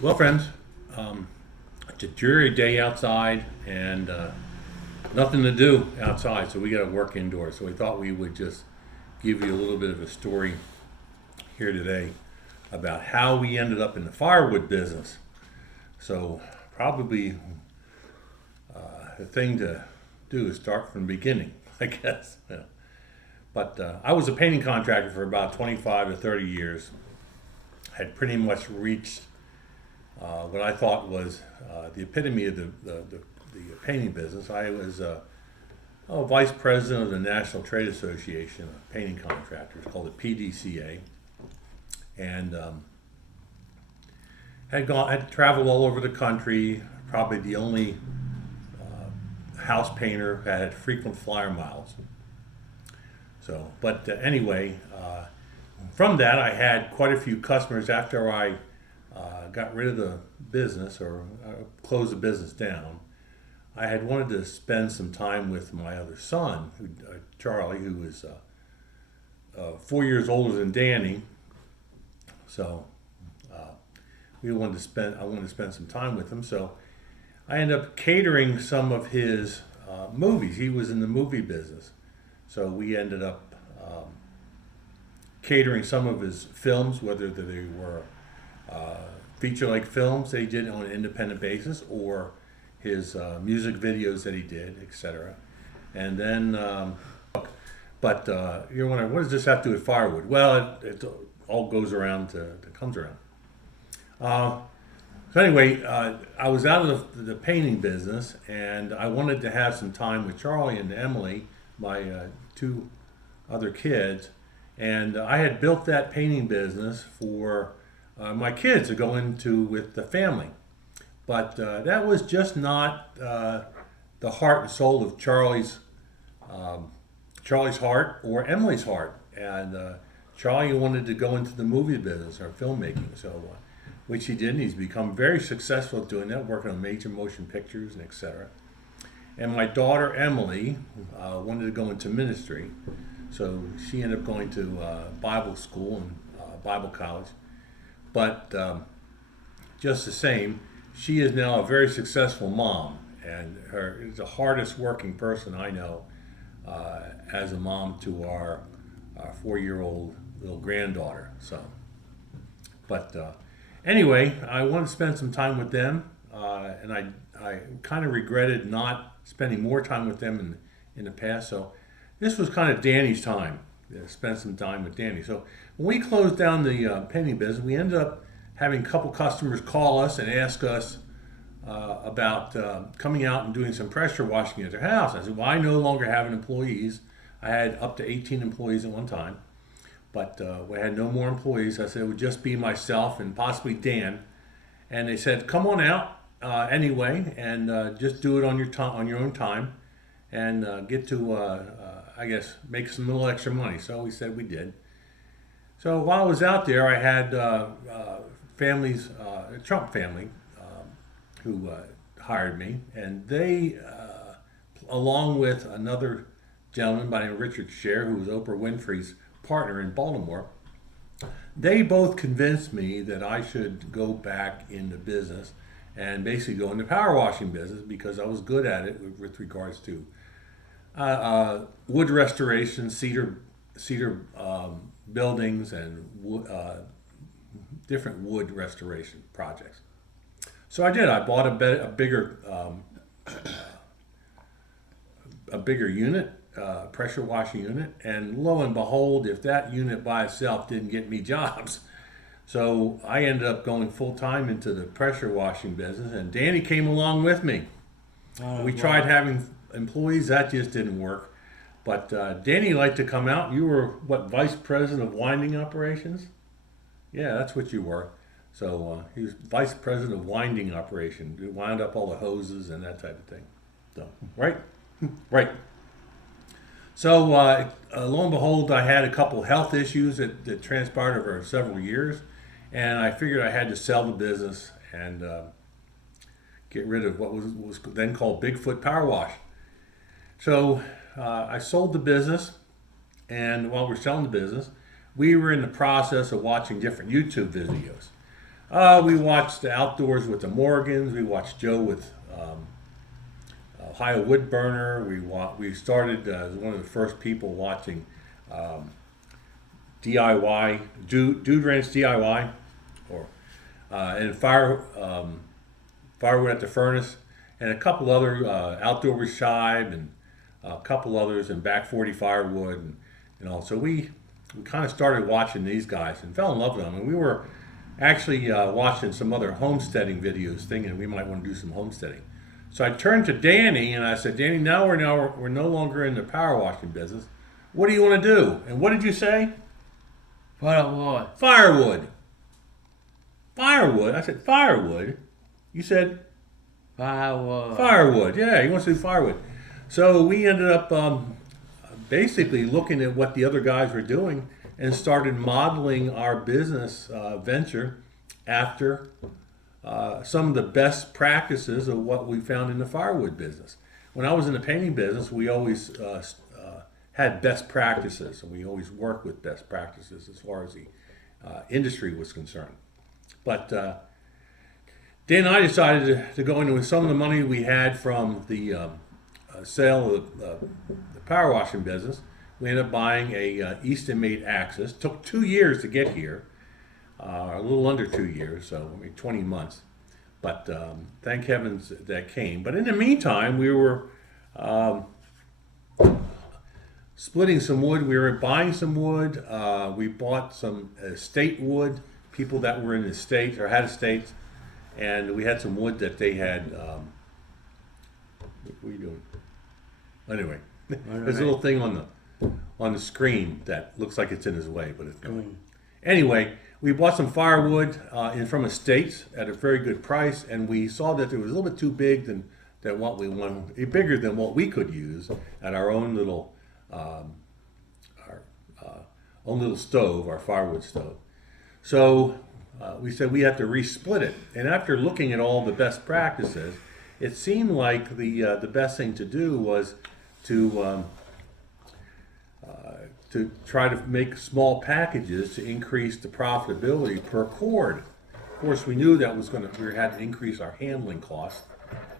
Well, friends, it's a dreary day outside and nothing to do outside, so we got to work indoors. So we thought we would just give you a little bit of a story here today about how we ended up in the firewood business. So, probably the thing to do is start from the beginning, I guess. Yeah. But I was a painting contractor for about 25 to 30 years. Had pretty much reached what I thought was the epitome of the painting business. I was vice president of the National Trade Association of Painting Contractors, called the PDCA, and had traveled all over the country. Probably the only house painter who had frequent flyer miles. So, but anyway, from that I had quite a few customers after I got rid of the business or closed the business down. I had wanted to spend some time with my other son, Charlie, who was 4 years older than Danny. So we wanted to spend. I wanted to spend some time with him. So I ended up catering some of his movies. He was in the movie business, so we ended up catering some of his films, whether they were feature-length films that he did on an independent basis, or his music videos that he did, etc. And then, you're wondering, what does this have to do with firewood? Well, it all goes around to comes around. So anyway, I was out of the painting business, and I wanted to have some time with Charlie and Emily, my two other kids, and I had built that painting business for my kids to go into with the family. But that was just not the heart and soul of Charlie's heart or Emily's heart. And Charlie wanted to go into the movie business or filmmaking, so which he did. And he's become very successful at doing that, working on major motion pictures and etc. And my daughter Emily wanted to go into ministry, so she ended up going to Bible school and Bible college. But just the same, she is now a very successful mom, and her is the hardest working person I know as a mom to our 4-year-old little granddaughter. So, but anyway, I wanted to spend some time with them, and I kind of regretted not spending more time with them in the past. So this was kind of Danny's time. Spend some time with Danny. So when we closed down the painting business, we ended up having a couple customers call us and ask us about coming out and doing some pressure washing at their house. I said, well, I no longer have employees. I had up to 18 employees at one time, but we had no more employees. I said it would just be myself and possibly Dan. And they said, come on out anyway, and just do it on your own time, and get to I guess make some little extra money. So we said we did. So while I was out there, I had families, a Trump family, who hired me, and they, along with another gentleman by the name of Richard Scher, who was Oprah Winfrey's partner in Baltimore, they both convinced me that I should go back into business and basically go into power washing business because I was good at it with regards to wood restoration, cedar buildings, and different wood restoration projects. So I did. I bought a bigger unit, pressure washing unit, and lo and behold, if that unit by itself didn't get me jobs, so I ended up going full time into the pressure washing business, and Danny came along with me. We tried having employees, that just didn't work. But Danny liked to come out. You were what, vice president of winding operations? Yeah, that's what you were. So he was vice president of winding operation. He wound up all the hoses and that type of thing. So right, right. So lo and behold, I had a couple health issues that transpired over several years, and I figured I had to sell the business and get rid of what was then called Bigfoot Power Wash. So I sold the business, and while we're selling the business, we were in the process of watching different YouTube videos. We watched the Outdoors with the Morgans. We watched Joe with Ohio Wood Burner. We started as one of the first people watching DIY, Dude Ranch DIY, or and Firewood at the Furnace, and a couple other Outdoor with Shibe, and a couple others, and Back 40 Firewood, and all. So we kind of started watching these guys and fell in love with them. And we were actually watching some other homesteading videos, thinking we might want to do some homesteading. So I turned to Danny and I said, Danny, now we're no longer in the power washing business. What do you want to do? And what did you say? Firewood. Firewood. Firewood. I said firewood. You said Firewood. firewood. Yeah, he wants to do firewood. So we ended up basically looking at what the other guys were doing and started modeling our business venture after some of the best practices of what we found in the firewood business. When I was in the painting business, we always had best practices, and we always worked with best practices as far as the industry was concerned. But Dan and I decided to go into with some of the money we had from the sale of the power washing business. We ended up buying a Easton-made Axis. Took 2 years to get here, a little under 2 years, so 20 months. But thank heavens that came. But in the meantime, we were splitting some wood. We were buying some wood. We bought some estate wood, people that were in the estates or had estates, and we had some wood that they had. What were you doing? Anyway, there's a little thing on the screen that looks like it's in his way, but it's not. Anyway, we bought some firewood from estates at a very good price, and we saw that it was a little bit too big than what we wanted, bigger than what we could use at our own little stove, our firewood stove. So we said we have to resplit it, and after looking at all the best practices, it seemed like the best thing to do was to try to make small packages to increase the profitability per cord. Of course, we knew that we had to increase our handling costs,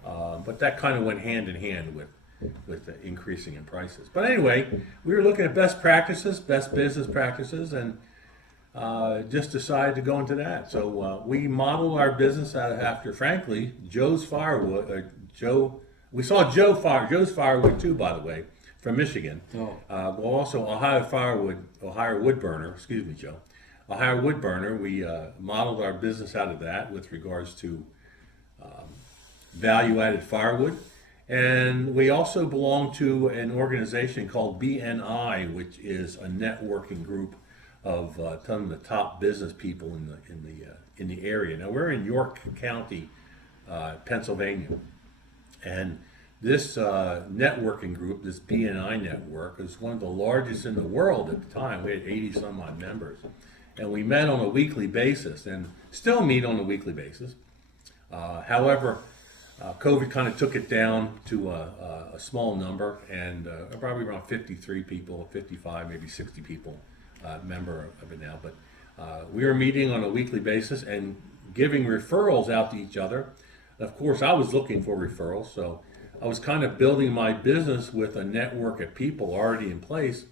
but that kind of went hand in hand with the increasing in prices. But anyway, we were looking at best practices, best business practices, and just decided to go into that. So we modeled our business after, frankly, Joe's Firewood. We saw Joe's Firewood too, by the way, from Michigan. Well, also Ohio Wood Burner. Excuse me, Joe. Ohio Wood Burner. We modeled our business out of that with regards to value-added firewood. And we also belong to an organization called BNI, which is a networking group of some of the top business people in the area. Now we're in York County, Pennsylvania, and this networking group, this BNI network, is one of the largest in the world at the time. We had 80 some odd members, and we met on a weekly basis, and still meet on a weekly basis. However, COVID kind of took it down to a small number, and probably around 53 people, 55, maybe 60 people member of it now. But we were meeting on a weekly basis and giving referrals out to each other. Of course, I was looking for referrals, so I was kind of building my business with a network of people already in place,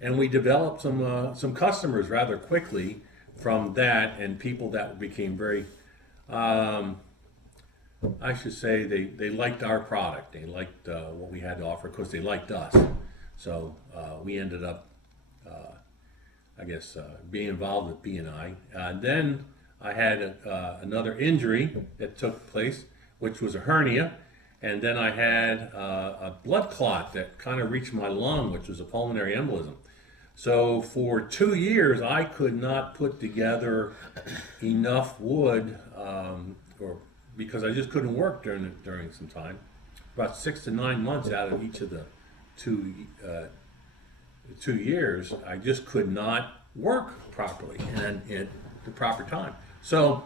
and we developed some customers rather quickly from that, and people that became very I should say they liked our product. They liked what we had to offer because they liked us. So we ended up, being involved with BNI. Then I had another injury that took place, which was a hernia. And then I had a blood clot that kind of reached my lung, which was a pulmonary embolism. So for 2 years, I could not put together enough wood because I just couldn't work during some time. About 6 to 9 months out of each of the 2 years, I just could not work properly and at the proper time. So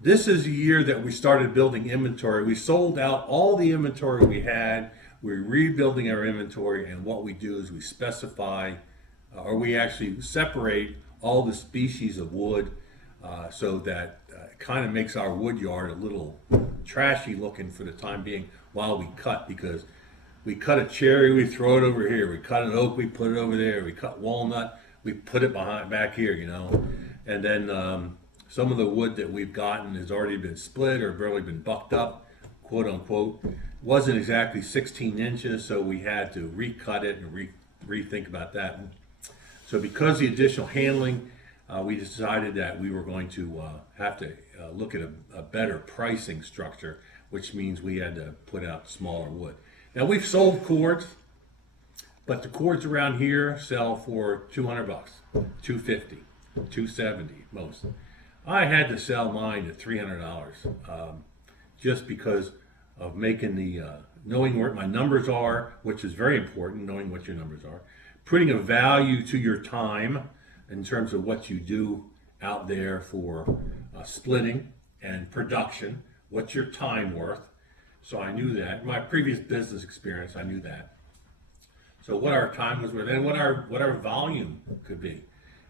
this is a year that we started building inventory. We sold out all the inventory we had. We're rebuilding our inventory, and what we do is we specify, or we actually separate all the species of wood so that it kind of makes our wood yard a little trashy looking for the time being while we cut, because we cut a cherry, we throw it over here. We cut an oak, we put it over there. We cut walnut, we put it back here, And then some of the wood that we've gotten has already been split or barely been bucked up, quote unquote. Wasn't exactly 16 inches, so we had to recut it and rethink about that. So because of the additional handling, we decided that we were going to have to look at a better pricing structure, which means we had to put out smaller wood. Now we've sold cords, but the cords around here sell for $200, $250, $270 most. I had to sell mine at $300 just because of making knowing where my numbers are, which is very important, knowing what your numbers are, putting a value to your time in terms of what you do out there for splitting and production. What's your time worth? So I knew that. My previous business experience, I knew that. So what our time was worth and what our volume could be.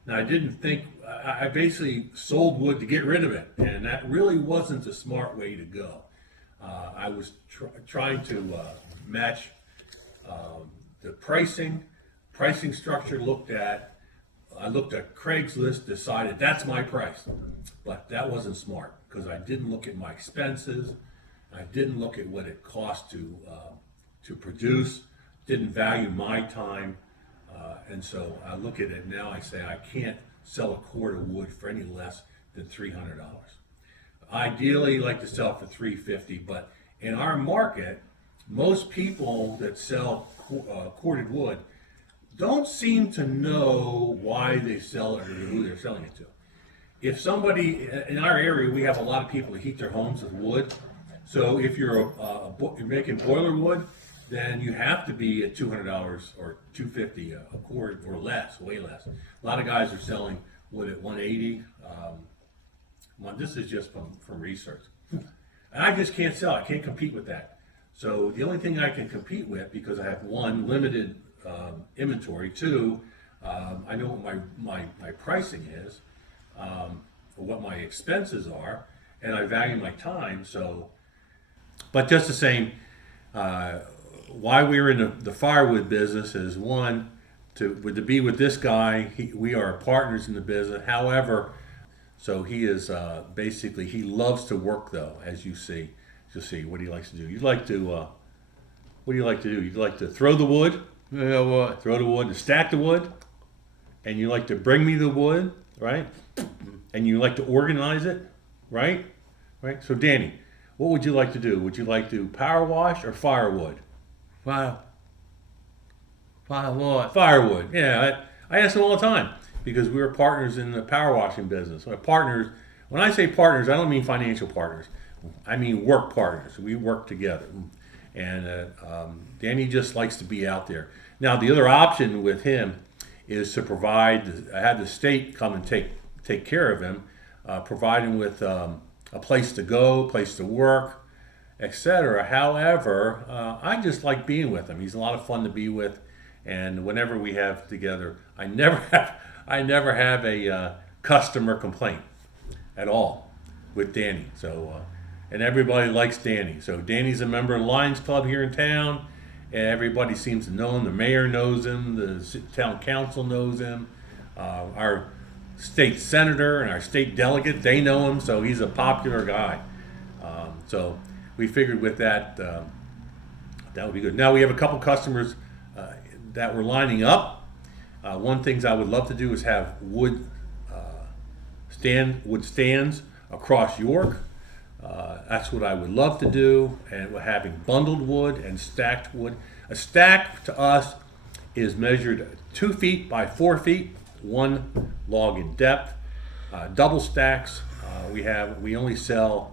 Now I didn't think, I basically sold wood to get rid of it, and that really wasn't the smart way to go. I was trying to match the pricing structure I looked at Craigslist, decided that's my price, but that wasn't smart because I didn't look at my expenses. I didn't look at what it cost to produce, didn't value my time, and so I look at it now. I say I can't sell a cord of wood for any less than $300. Ideally, you like to sell for $350, but in our market, most people that sell corded wood don't seem to know why they sell it or who they're selling it to. If somebody in our area, we have a lot of people that heat their homes with wood. So if you're you're making boiler wood, then you have to be at $200 or $250 a cord or less, way less. A lot of guys are selling wood at $180. This is just from research. And I just can't sell. I can't compete with that. So the only thing I can compete with, because I have one, limited inventory, two, I know what my pricing is, or what my expenses are, and I value my time. So, but just the same, why we were in the firewood business is one, to be with this guy. We are partners in the business. However, so he is basically, he loves to work though, as you see. You'll see what he likes to do. What do you like to do? You like to throw the wood, throw the wood and stack the wood, and you like to bring me the wood, right? And you like to organize it, right? Right. So Danny, what would you like to do? Would you like to power wash or firewood? Firewood. Firewood. Yeah, I ask them all the time because we were partners in the power washing business. We're partners. When I say partners, I don't mean financial partners. I mean work partners. We work together. And Danny just likes to be out there. Now, the other option with him is to have the state come and take care of him, provide him with a place to go, place to work, etc. However, I just like being with him. He's a lot of fun to be with, and whenever we have together, I never have a customer complaint at all with Danny. So, and everybody likes Danny. So Danny's a member of the Lions Club here in town. And everybody seems to know him. The mayor knows him. The town council knows him. Our state senator and our state delegate, they know him. So he's a popular guy. So we figured with that, that would be good. Now we have a couple customers that we're lining up. One things I would love to do is have wood stands across York. That's what I would love to do, and we're having bundled wood and stacked wood. A stack to us is measured 2 feet by 4 feet, one log in depth. Double stacks, we sell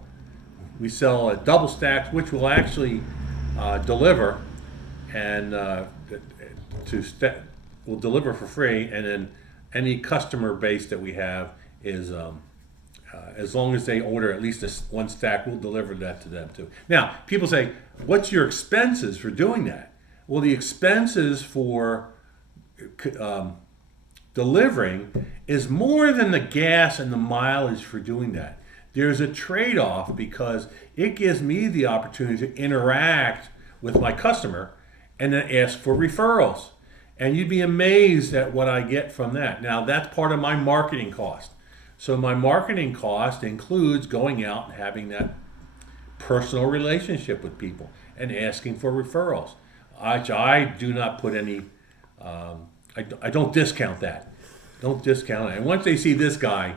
double stacks, which will actually deliver and will deliver for free, and then any customer base that we have is. As long as they order at least one stack, we'll deliver that to them too. Now, people say, what's your expenses for doing that? Well, the expenses for delivering is more than the gas and the mileage for doing that. There's a trade-off because it gives me the opportunity to interact with my customer and then ask for referrals. And you'd be amazed at what I get from that. Now, that's part of my marketing cost. So my marketing cost includes going out and having that personal relationship with people and asking for referrals. I do not put any, I don't discount that. Don't discount it. And once they see this guy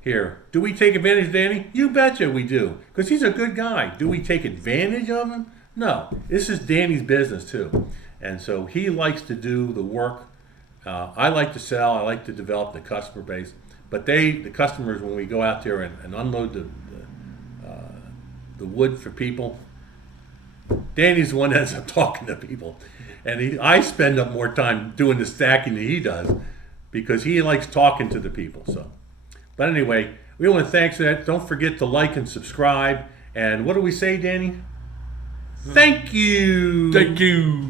here, do we take advantage of Danny? You betcha we do, because he's a good guy. Do we take advantage of him? No. This is Danny's business too. And so he likes to do the work. I like to sell. I like to develop the customer base. But the customers, when we go out there and unload the wood for people, Danny's the one that ends up talking to people. And I spend up more time doing the stacking than he does because he likes talking to the people. So, but anyway, we want to thank you for that. Don't forget to like and subscribe. And what do we say, Danny? Thank you. Thank you.